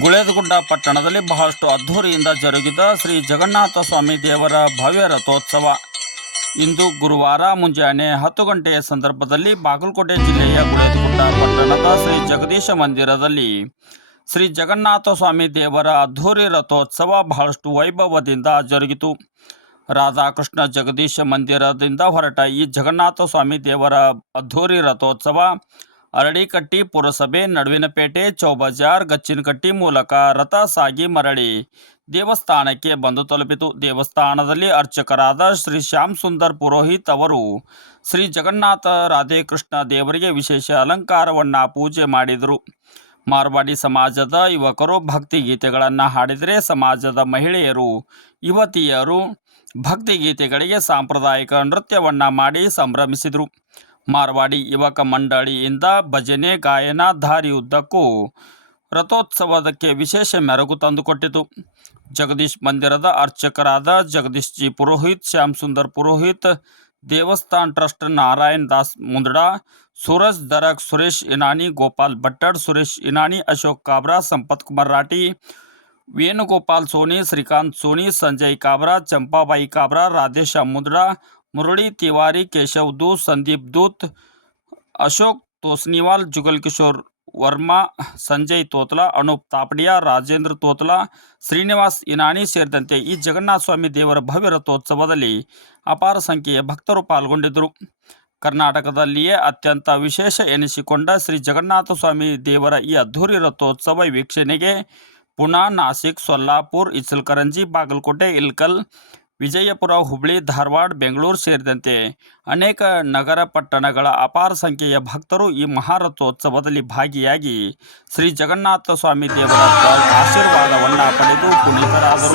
ಗುಳೇದಗುಡ್ಡ ಪಟ್ಟಣದಲ್ಲಿ ಬಹಳಷ್ಟು ಅದ್ಧೂರಿಯಿಂದ ಜರುಗಿದ ಶ್ರೀ ಜಗನ್ನಾಥ ಸ್ವಾಮಿ ದೇವರ ಭವ್ಯ ರಥೋತ್ಸವ ಇಂದು ಗುರುವಾರ ಮುಂಜಾನೆ 10 ಗಂಟೆಯ ಸಂದರ್ಭದಲ್ಲಿ ಬಾಗಲಕೋಟೆ ಜಿಲ್ಲೆಯ ಗುಳೇದಗುಡ್ಡ ಪಟ್ಟಣದ ಶ್ರೀ ಜಗದೀಶ ಮಂದಿರದಲ್ಲಿ ಶ್ರೀ ಜಗನ್ನಾಥ ಸ್ವಾಮಿ ದೇವರ ಅದ್ಧೂರಿ ರಥೋತ್ಸವ ಬಹಳಷ್ಟು ವೈಭವದಿಂದ ಜರುಗಿತು. ರಾಧಾಕೃಷ್ಣ ಜಗದೀಶ ಮಂದಿರದಿಂದ ಹೊರಟ ಈ ಜಗನ್ನಾಥ ಸ್ವಾಮಿ ದೇವರ ಅದ್ಧೂರಿ ರಥೋತ್ಸವ ಅರಳಿಕಟ್ಟಿ ಪುರಸಭೆ, ನಡುವಿನಪೇಟೆ, ಚೌಬಜಾರ್, ಗಚ್ಚಿನಕಟ್ಟಿ ಮೂಲಕ ರಥ ಸಾಗಿ ಮರಳಿ ದೇವಸ್ಥಾನಕ್ಕೆ ಬಂದು ತಲುಪಿತು. ದೇವಸ್ಥಾನದಲ್ಲಿ ಅರ್ಚಕರಾದ ಶ್ರೀ ಶ್ಯಾಮ್ ಸುಂದರ್ ಪುರೋಹಿತ್ ಅವರು ಶ್ರೀ ಜಗನ್ನಾಥ ರಾಧೇಕೃಷ್ಣ ದೇವರಿಗೆ ವಿಶೇಷ ಅಲಂಕಾರವನ್ನು ಪೂಜೆ ಮಾಡಿದರು. ಮಾರ್ವಾಡಿ ಸಮಾಜದ ಯುವಕರು ಭಕ್ತಿಗೀತೆಗಳನ್ನು ಹಾಡಿದರೆ, ಸಮಾಜದ ಮಹಿಳೆಯರು ಯುವತಿಯರು ಭಕ್ತಿಗೀತೆಗಳಿಗೆ ಸಾಂಪ್ರದಾಯಿಕ ನೃತ್ಯವನ್ನು ಮಾಡಿ ಸಂಭ್ರಮಿಸಿದರು. ಮಾರ್ವಾಡಿ ಯುವಕ ಮಂಡಳಿಯಿಂದ ಭಜನೆ, ಗಾಯನ, ದಾರಿಯುದ್ದಕ್ಕೂ ರಥೋತ್ಸವಕ್ಕೆ ವಿಶೇಷ ಮೆರುಗು ತಂದುಕೊಟ್ಟಿತು. ಜಗದೀಶ್ ಮಂದಿರದ ಅರ್ಚಕರಾದ ಜಗದೀಶ್ ಜಿ ಪುರೋಹಿತ್, ಶ್ಯಾಮ್ ಸುಂದರ್ ಪುರೋಹಿತ್, ದೇವಸ್ಥಾನ trust Narayan Das ಮುಂದಡಾ, Suraj ದರಕ್, Suresh ಇನಾನಿ, Gopal ಭಟ್ಟಡ್, Suresh ಇನಾನಿ, Ashok ಕಾಬ್ರಾ, Sampath Kumar Rathi, Venugopal Sony, Srikanth Sony, Sanjay ಕಾಬ್ರಾ, ಚಂಪಾಬಾಯಿ ಕಾಬ್ರಾ, Radhesh ಮುಂದಡಾ, Murali Tiwari, Keshav Dut, Sandeep Dut, Ashok ತೋಸ್ನಿವಾಲ್, Jugal Kishore Verma, Sanjay ತೋತ್ಲಾ, Anoop ತಾಪಡಿಯಾ, Rajendra ತೋತ್ಲಾ, Srinivas ಇನಾನಿ ಸೇರಿದಂತೆ ಈ ಜಗನ್ನಾಥ ಸ್ವಾಮಿ ದೇವರ ಭವ್ಯ ರಥೋತ್ಸವದಲ್ಲಿ ಅಪಾರ ಸಂಖ್ಯೆಯ ಭಕ್ತರು ಪಾಲ್ಗೊಂಡಿದ್ದರು. ಕರ್ನಾಟಕದಲ್ಲಿಯೇ ಅತ್ಯಂತ ವಿಶೇಷ ಎನಿಸಿಕೊಂಡ ಶ್ರೀ ಜಗನ್ನಾಥ ಸ್ವಾಮಿ ದೇವರ ಈ ಅದ್ಧೂರಿ ರಥೋತ್ಸವ ವೀಕ್ಷಣೆಗೆ ಪುಣಾ, ನಾಸಿಕ್, ಸೊಲ್ಲಾಪುರ್, ಇಚಲಕರಂಜಿ, ಬಾಗಲಕೋಟೆ, ಇಳಕಲ್, ವಿಜಯಪುರ, ಹುಬ್ಬಳ್ಳಿ, ಧಾರವಾಡ, ಬೆಂಗಳೂರು ಸೇರಿದಂತೆ ಅನೇಕ ನಗರ ಪಟ್ಟಣಗಳ ಅಪಾರ ಸಂಖ್ಯೆಯ ಭಕ್ತರು ಈ ಮಹಾರಥೋತ್ಸವದಲ್ಲಿ ಭಾಗಿಯಾಗಿ ಶ್ರೀ ಜಗನ್ನಾಥ ಸ್ವಾಮಿ ದೇವರ ಆಶೀರ್ವಾದವನ್ನು ಪಡೆದು ಪುನೀತರಾದರು.